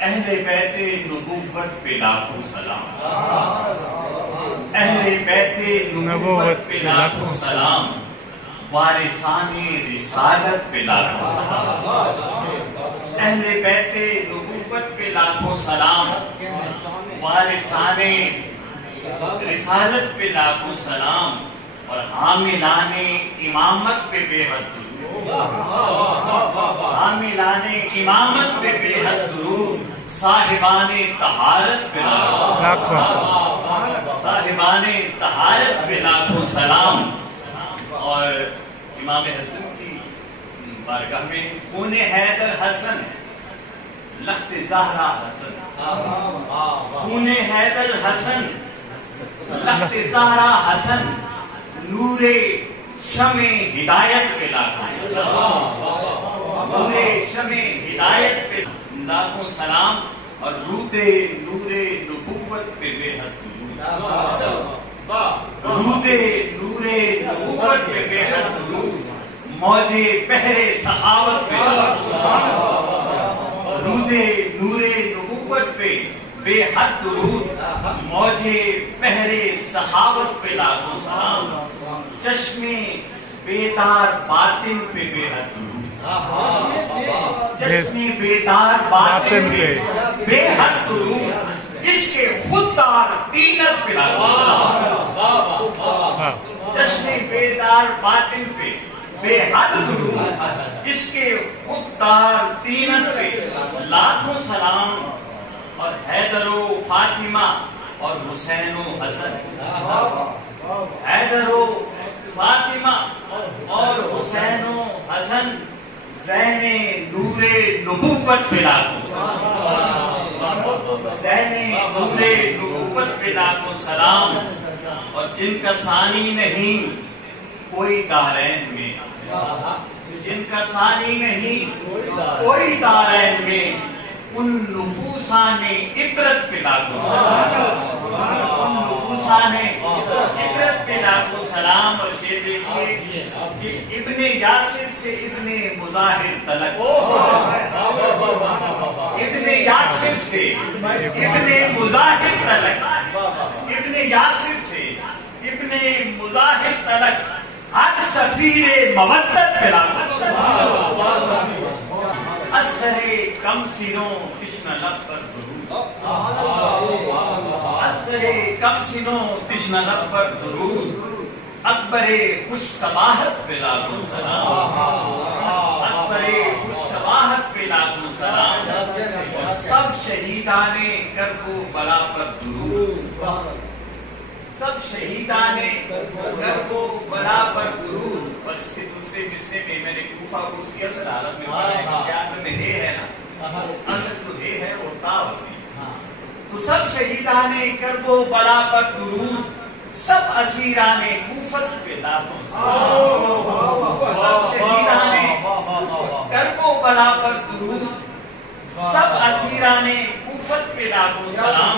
اہل بیت نبوت پہ لاکھوں سلام، اہل بیت نبوت پہ لاکھوں سلام، وارثان رسالت پہ لاکھوں سلام، اہل بیت نبوت پہ لاکھوں سلام، وارثان رسالت پہ لاکھوں سلام، اور حاملان امامت پہ بے حد درود، حاملان امامت پہ بے حد درود، صاحبان طہارت پہ لاکھوں سلام، صاحبان طہارت پہ لاکھوں سلام، اور امام حسن کی بارگاہ میں خون حیدر حسن، لخت زہرا حسن، خون حیدر حسن، لخت زہرا حسن، نور شمع ہدایت پہ لاکھوں سلام، نور شمع ہدایت پہ لاکھوں سلام، اور رود نور نبوت پہ بے حد درود، رود نور نبوت پہ بے حد درود، موج بحر سخاوت پہ لاکھوں سلام، رود نور نبوت پہ بے حد درود، موج بحر سخاوت پہ لاکھوں سلام، چشم بیدار باطن پہ بے حد درود، چشم بیدار باطن پہ بے حد درود، اس کے خوددار طینت پہ لاکھوں سلام، چشم بیدار باطن پہ بے حد درود، اس کے خوددار طینت پہ لاکھوں سلام، اور حیدر و فاطمہ اور حسین و حسن، حیدر و فاطمہ اور حسین و حسن، زین نور نبوت پہ لاکھوں سلام، زین نور نبوت پہ لاکھوں سلام، اور جن کا ثانی نہیں کوئی دارین میں، جن کا ثانی نہیں کوئی دارین میں، ان نفوسان عطرت پہ لاکھوں سلام، ان نفوسان عطرت پہ لاکھوں سلام، اور شعر دیکھیے کہ ابن یاسر سے ابن مظاہر تلک، ابن یاسر سے ابن مظاہر تلک، ابن یاسر سے ابن مظاہر تلک، ہر سفیر مودت پہ لاکھوں سلام، اصغر کم سینوں تشنہ لب پر درود، اصغر کم سینوں تشنہ لب پر درود، اکبر خوش صباحت پہ لاکھوں سلام، اکبر خوش صباحت پہ لاکھوں سلام، اور سب شہیدان کرب و بلا پر درود، سب شہیدان کرب و بلا پر درود، اور اس کے دوسرے مصرے میں نے کوفہ کو اس کی اصل حالت میں پڑھا ہے کہ کیا میں ہے نا، اصل تو ہے وہ تا ہوتی ہے، تو سب شہیدان کرب و بلا پر درود، سب اسیران کوفت پہ لاکھوں سلام، سب شہیدان کرب و بلا پر درود، سب اسیران کوفت پہ لاکھوں سلام،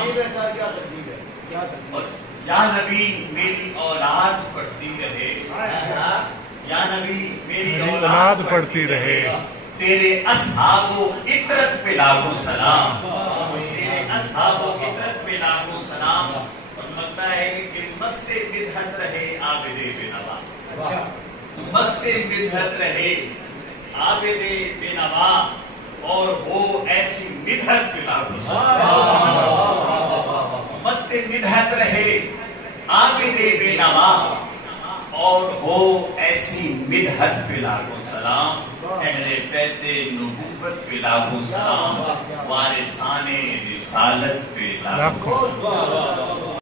اور یا نبی میری اولاد پڑھتی رہے، یا نبی میری اولاد پڑھتی رہے، تیرے اصحاب و عطرت پہ لاکھوں سلام، تیرے اصحاب و عطرت پہ لاکھوں سلام، اور لگتا ہے کہ مست بدعت رہے عابد بے نوا، مست بدعت رہے عابد بے نوا، اور ہو ایسی بدعت پہ لاکھوں سلام، مست بدعت رہے عابد بے نوا، اور ہو ایسی بدعت پہ لاکھوں سلام، اہل بیت نبوت پہ لاکھوں سلام، وارثان رسالت پہ لاکھوں سلام۔